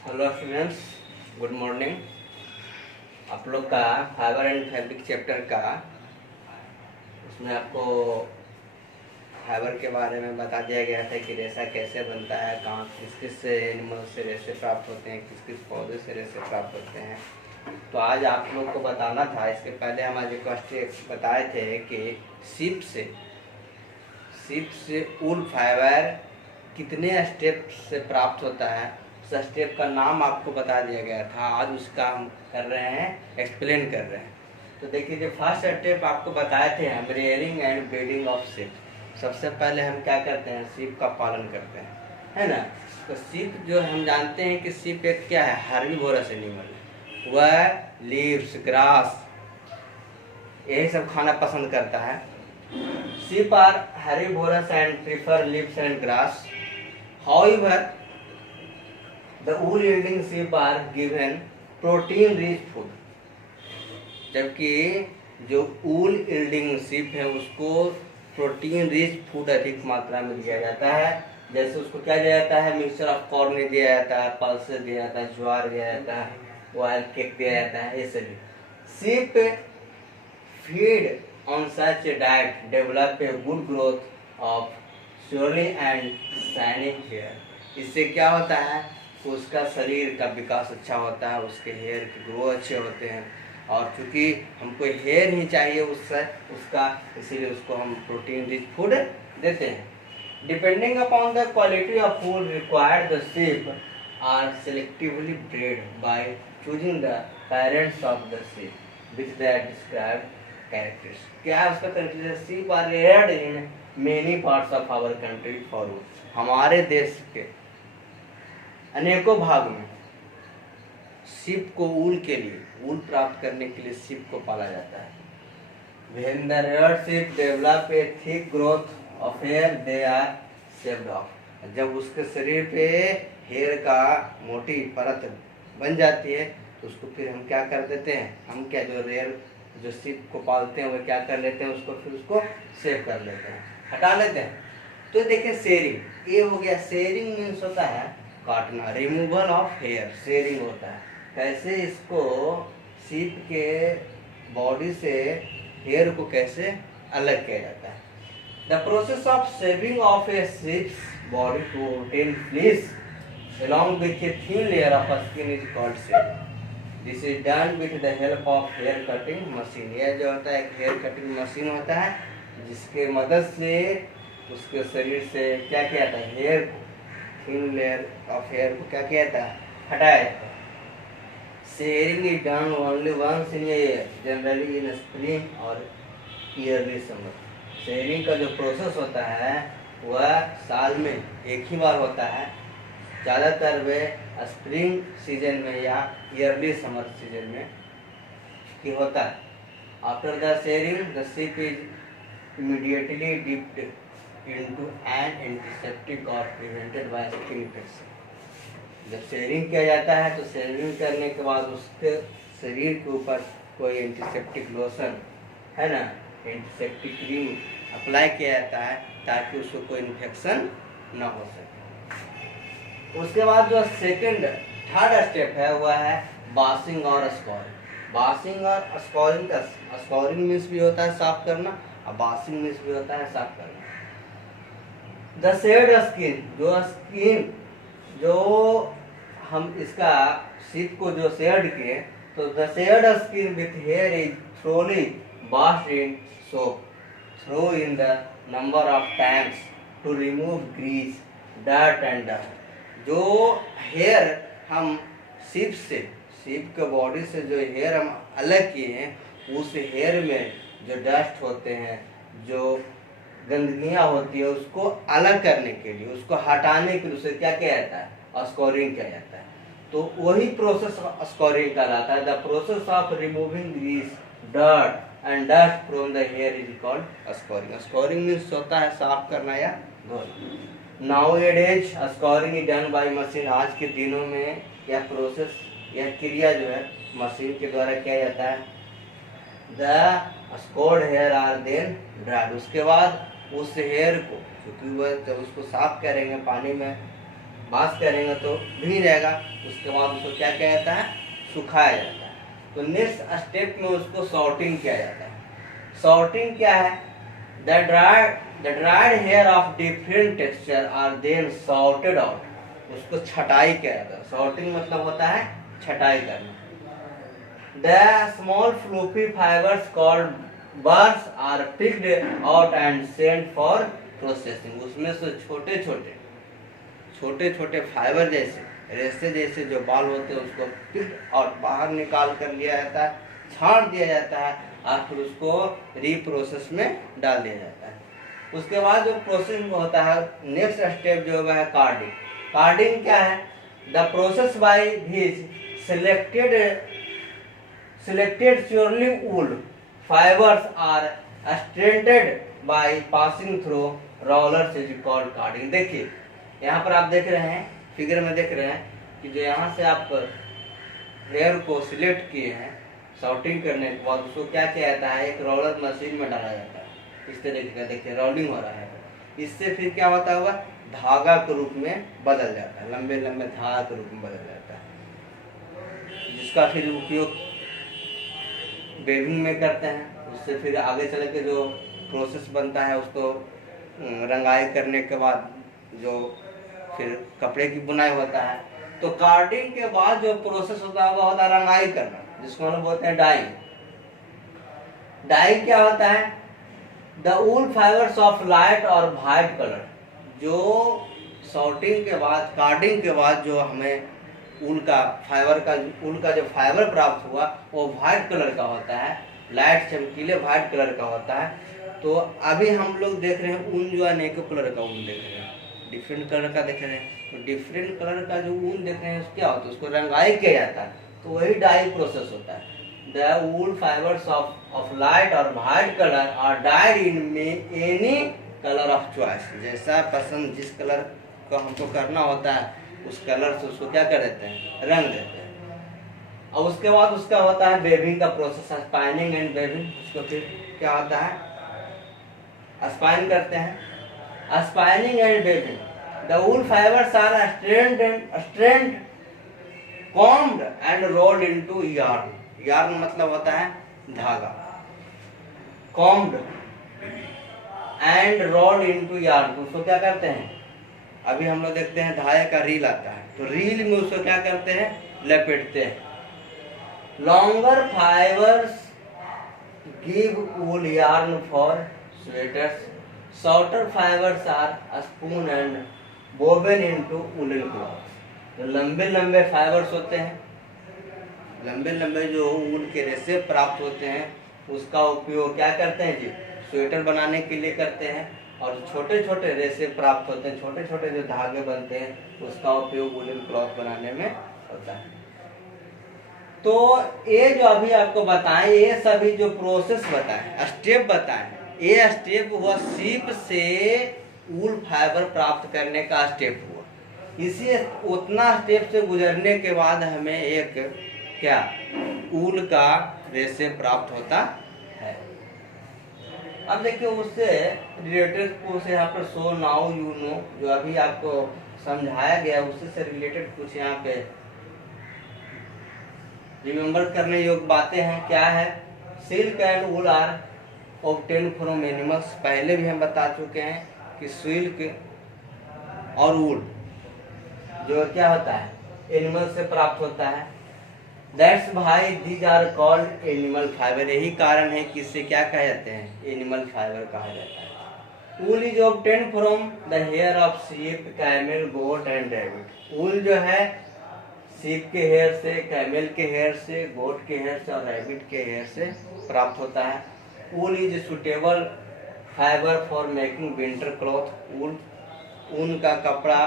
Hello students, good morning. आप लोग का फाइबर एंड फैब्रिक चैप्टर का उसमें आपको फाइबर के बारे में बता दिया गया था कि रेशा कैसे बनता है, कहाँ किस किस एनिमल से रेशे प्राप्त होते हैं, किस किस पौधे से रेशे प्राप्त होते हैं। तो आज आप लोग को बताना था। इसके पहले हम आज एक बताए थे कि सीप से वूल फाइबर कितने स्टेप से प्राप्त होता है, उस स्टेप का नाम आपको बता दिया गया था। आज उसका हम कर रहे हैं, एक्सप्लेन कर रहे हैं। तो देखिए, जो फर्स्ट स्टेप आपको बताए थे हम, रेयरिंग एंड ब्रीडिंग ऑफ सीप। सबसे पहले हम क्या करते हैं, सीप का पालन करते हैं, है ना। तो सीप जो हम जानते हैं कि सीप एक क्या है, हर्बीवोरस एनिमल है। वह लीव्स, ग्रास यही सब खाना पसंद करता है। Sheep are herbivorous and prefer leaves and grass. However, the wool-yielding sheep are given protein-rich food. जबकि जो wool yielding sheep है उसको प्रोटीन रिच फूड अधिक मात्रा में दिया जाता है। जैसे उसको क्या दिया जाता है, मिक्सचर ऑफ कॉर्न दिया जाता है, पल्सेस दिया जाता है, ज्वार दिया जाता है, ऑयल केक दिया जाता है, ये सभी। Sheep feed on such a diet develop a good growth of curly and shiny hair. इससे क्या होता है, उसका शरीर का विकास अच्छा होता है, उसके हेयर के ग्रो अच्छे होते हैं। और चूंकि हमको हेयर ही चाहिए उसका, इसीलिए उसको हम प्रोटीन रिच फूड देते हैं। Depending upon the quality of food required, the sheep are selectively bred by choosing the parents of the sheep which they are described characters. क्या है उसका characteristic? sheep are reared in many parts of our country for wool. हमारे देश के अनेकों भाग में सीप को ऊल के लिए, ऊल प्राप्त करने के लिए सीप को पाला जाता है। When the reared sheep develop a thick growth of hair, they are shaved off. जब उसके शरीर पे हेयर का मोटी परत बन जाती है तो उसको फिर हम क्या कर देते हैं, हम क्या जो सीप को पालते हैं वो क्या कर लेते हैं, उसको सेव कर लेते हैं, हटा लेते हैं। तो देखिए, शेयरिंग ये हो गया। शेयरिंग मीन्स होता है काटना, रिमूवल ऑफ हेयर, शेयरिंग होता है। कैसे इसको सीप के बॉडी से हेयर को कैसे अलग किया जाता है। The process of shaving of A sheep's body to obtain fleece along with a thin layer of skin is called shaving. This is done with the help of hair cutting machine. यह जो होता है एक hair cutting machine होता है, जिसके मदद से उसके शरीर से क्या किया जाता है, hair thin layer of hair को क्या किया जाता है, हटाया जाता है। Shearing is done only once in a year, generally in spring और ईयरली समर। शेयरिंग का जो प्रोसेस होता है वह साल में एक ही बार होता है, ज़्यादातर वे स्प्रिंग सीजन में या ईयरली समर सीजन में ही होता है। After the sharing the sheep is immediately dipped into an antiseptic और प्रिवेंटेड बाय स्किन इन्फेक्शन। जब शेयरिंग किया जाता है तो शेयरिंग करने के बाद उसके शरीर के ऊपर कोई एंटीसेप्टिक लोशन, है ना, एंटीसेप्टिक क्रीम अप्लाई किया जाता है ताकि उसको कोई इन्फेक्शन ना हो सके। उसके बाद जो थर्ड स्टेप है वह है बाशिंग और स्कोरिंग। बाशिंग और स्कोरिंग का स्कोरिंग मीन्स भी होता है साफ करना, और बाशिंग मीन्स भी होता है साफ करना। द शेड स्किन जो हम इसका सीप को जो शेड किए, तो the shed skin with hair is thoroughly washed in soap, throw in the number of times to remove grease, dirt and dust. जो हेयर हम सीप के बॉडी से जो हेयर हम अलग किए हैं, उस हेयर में जो डस्ट होते हैं, जो गंदगियाँ होती है, उसको अलग करने के लिए, उसको हटाने के लिए उसे क्या किया जाता है, स्कोरिंग किया जाता है। तो वही प्रोसेस स्कोरिंग कहलाता है। The process of removing grease, dirt and dust from the hair is called scouring. Scouring means होता है साफ करना या धोना। Nowadays scouring is done by machine. आज के दिनों में यह प्रोसेस, यह क्रिया जो है मशीन के द्वारा किया जाता है। The scoured hair are then dried. उसके बाद उस हेयर को, क्योंकि वह जब उसको साफ करेंगे पानी में बास करेंगे तो भीग जाएगा। उसके बाद उसको क्या किया जाता है, सुखाया जाता है। तो नेक्स्ट स्टेप में उसको सॉर्टिंग किया जाता है। सॉर्टिंग क्या है, the dried hair of different texture are then sorted out, उसको छटाई किया जाता है। सॉर्टिंग मतलब होता है छटाई करना। The small fluffy fibres called burrs are picked out and sent for processing, उसमें से छोटे छोटे फाइबर जैसे रेशे जैसे जो बाल होते हैं उसको पिक और बाहर निकाल कर लिया जाता है, छांट दिया जाता है और फिर उसको रीप्रोसेस में डाल दिया जाता है। उसके बाद जो प्रोसेस होता है, नेक्स्ट स्टेप जो है कार्डिंग। कार्डिंग क्या है, the process by which selected purely wool fibers are stranded by passing through rollers is called carding। देखिए यहाँ पर आप देख रहे हैं, फिगर में देख रहे हैं कि जो यहाँ से आप हेयर को सिलेक्ट किए हैं, सॉर्टिंग करने के बाद उसको क्या किया जाता है, एक रोलर मशीन में डाला जाता है। इस तरीके का देखिए रोलिंग हो रहा है। इससे फिर क्या होता होगा, धागा के रूप में बदल जाता है, लंबे लंबे धागा के रूप में बदल जाता है, जिसका फिर उपयोग वेविंग में करते हैं। उससे फिर आगे चल के जो प्रोसेस बनता है उसको रंगाई करने के बाद जो फिर कपड़े की बुनाई होता है। तो कार्डिंग के बाद जो प्रोसेस होता है वो होता है रंगाई करना, जिसको हम लोग बोलते हैं डाइंग। डाइंग क्या होता है, the wool fibres of light और वाइट कलर, जो सॉर्टिंग के बाद कार्डिंग के बाद जो हमें ऊल का जो फाइबर प्राप्त हुआ वो व्हाइट कलर का होता है, लाइट चमकीले व्हाइट कलर का होता है। तो अभी हम लोग देख रहे हैं ऊन जो अनेकों कलर का ऊन देख रहे हैं, डिफरेंट कलर का देख रहे हैं। तो डिफरेंट कलर का जो ऊन देख रहे हैं क्या होता है, उसको रंगाई किया जाता है, तो वही डाई प्रोसेस होता है। The wool fibres of light और white colour are dyed in any colour of choice, जैसा पसंद जिस कलर को हमको करना होता है उस कलर से उसको क्या कर देते हैं, रंग देते हैं। और उसके बाद उसका होता है वेविंग का प्रोसेस, स्पाइनिंग एंड वेविंग। उसको फिर क्या होता है, स्पाइन करते हैं, spinning and weaving. The wool fibres are strand combed and rolled into yarn. Yarn मतलब होता है धागा, combed and rolled into yarn. तो उसको क्या करते हैं, अभी हम लोग देखते हैं धागे का रील आता है, तो रील में उसको क्या करते हैं, लपेटते हैं। Longer fibres give wool yarn for sweaters, shorter fibres are spun and woven into woollen cloth. तो लंबे लंबे फाइबर्स होते हैं, लंबे लंबे जो ऊन के रेशे प्राप्त होते हैं उसका उपयोग क्या करते हैं जी, स्वेटर बनाने के लिए करते हैं। और जो छोटे छोटे रेशे प्राप्त होते हैं, छोटे छोटे जो धागे बनते हैं उसका उपयोग वुलन क्लॉथ बनाने में होता है। तो ये जो अभी आपको बताएं, ये सभी जो प्रोसेस बताएं, स्टेप बताएं, ये स्टेप हुआ सीप से वूल फाइबर प्राप्त करने का स्टेप हुआ। इसी उतना स्टेप से गुजरने के बाद हमें एक क्या ऊल का रेशे प्राप्त होता है। अब देखिए उससे रिलेटेड कुछ यहाँ पर सो नाउ यू नो, जो अभी आपको समझाया गया उससे से रिलेटेड कुछ यहाँ पे रिमेम्बर करने योग्य बातें हैं। क्या है, silk and wool are obtain from animals. पहले भी हम बता चुके हैं कि सिल्क और वूल जो क्या होता है, एनिमल से प्राप्त होता है। That's why these are called animal fibre. यही कारण है कि इसे क्या कहा जाते हैं, एनिमल फाइबर कहा जाता है। Wool is obtain from the hair of sheep, camel, goat and rabbit. Wool जो है शीप के हेयर से, कैमल के हेयर से, गोट के हेयर से और रैबिट के हेयर से प्राप्त होता है। Wool is suitable fibre for making winter cloth. ऊन का कपड़ा,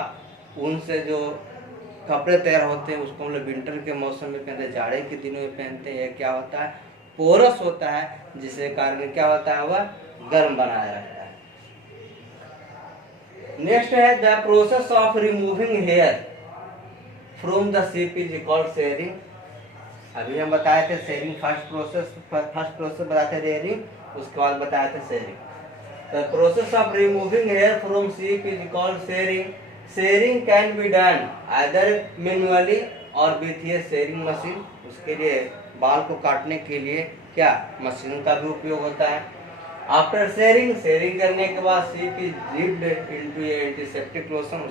ऊन से जो कपड़े तैयार होते हैं उसको हम लोग विंटर के मौसम में पहनते हैं, जाड़े के दिनों में पहनते हैं। यह क्या होता है, पोरस होता है, जिसके कारण क्या होता है, वह गर्म बनाया रहता है। नेक्स्ट है the process of removing hair from the sheep is called shearing. अभी हम बताए थे शेयरिंग, फर्स्ट प्रोसेस बताए थे रेयरिंग, उसके बाद बताए थे shearing. The process of removing hair from sheep is called shearing. Shearing can be done either manually और विथ ए शेयरिंग मशीन। उसके लिए बाल को काटने के लिए क्या मशीन का भी उपयोग होता है। आफ्टर शेयरिंग करने के बाद sheep is dipped into antiseptic lotion.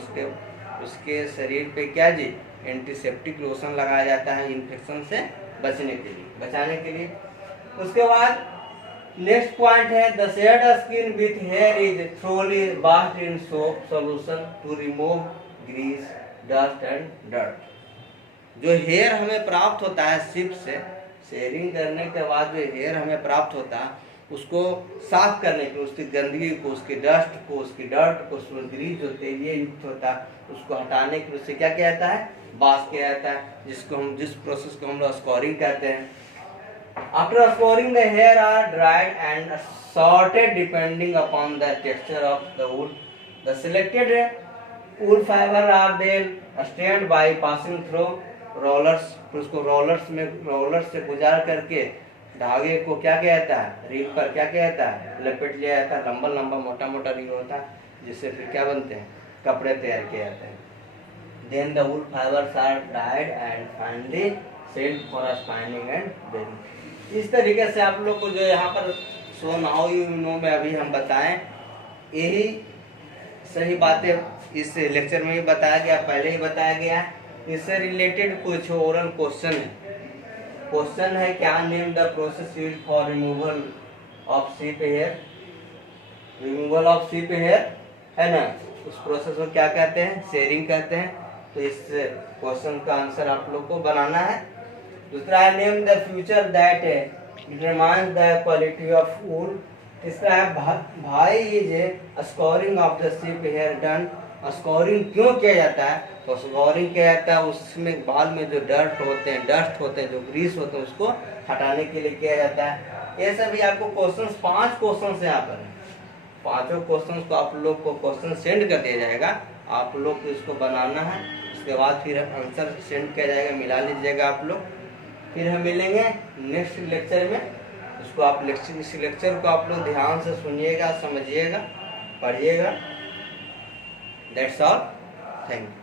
उसके शरीर पे क्या जी एंटीसेप्टिक लोशन लगाया जाता है इन्फेक्शन से बचाने के लिए। उसके बाद नेक्स्ट पॉइंट है the shed skin with hair is thoroughly washed in soap solution to remove grease dust and dirt. जो हेयर हमें प्राप्त होता है शिप से शेयरिंग करने के बाद जो हेयर हमें प्राप्त होता है उसको साफ करने के, उसकी गंदगी को, उसकी डस्ट को, उसकी डर्ट को, ग्रीस जो तेलीय युक्त होता है उसको हटाने के उससे क्या किया जाता है वॉश किया जाता है, जिस प्रोसेस को हम लोग स्कोरिंग कहते हैं। After scoring, the hair are dried and sorted depending upon the texture of the wool. The selected wool fiber are then stained by passing through rollers. फिर उसको रोलर्स से गुजार करके धागे को क्या किया जाता है रील पर क्या किया जाता है लपेट लिया जाता है। लंबा लंबा मोटा मोटा रील होता है जिससे फिर क्या बनते हैं कपड़े तैयार किए जाते हैं। Then the wool fibers are dried and finally sent for spinning and weaving. इस तरीके से आप लोग को जो यहाँ पर सो नाउ यू नो में अभी हम बताएं यही सही बातें इस लेक्चर में ही बताया गया, पहले ही बताया गया। इससे रिलेटेड कुछ ओरल क्वेश्चन है। क्वेश्चन है क्या name the process used for removal of sheep hair. Removal of sheep hair है ना, उस प्रोसेस को क्या कहते हैं शेयरिंग कहते हैं। तो इस क्वेश्चन का आंसर आप लोग को बनाना है। दूसरा है name the future that determines the quality of wool. तीसरा है why is scouring of the sheep hair done. Scouring क्यों किया जाता है तो स्कोरिंग किया जाता है उसमें बाल में जो डस्ट होते हैं जो ग्रीस होते हैं उसको हटाने के लिए किया जाता है। ये सभी आपको क्वेश्चन 5 क्वेश्चन यहाँ पर है। 5 क्वेश्चन को आप लोग को क्वेश्चन सेंड कर दिया जाएगा, आप लोग को इसको बनाना है। उसके बाद फिर आंसर सेंड किया जाएगा, मिला लीजिएगा आप लोग। फिर हम मिलेंगे नेक्स्ट लेक्चर में। इसको आप इस लेक्चर को आप लोग ध्यान से सुनिएगा, समझिएगा, पढ़िएगा। That's all, thank you.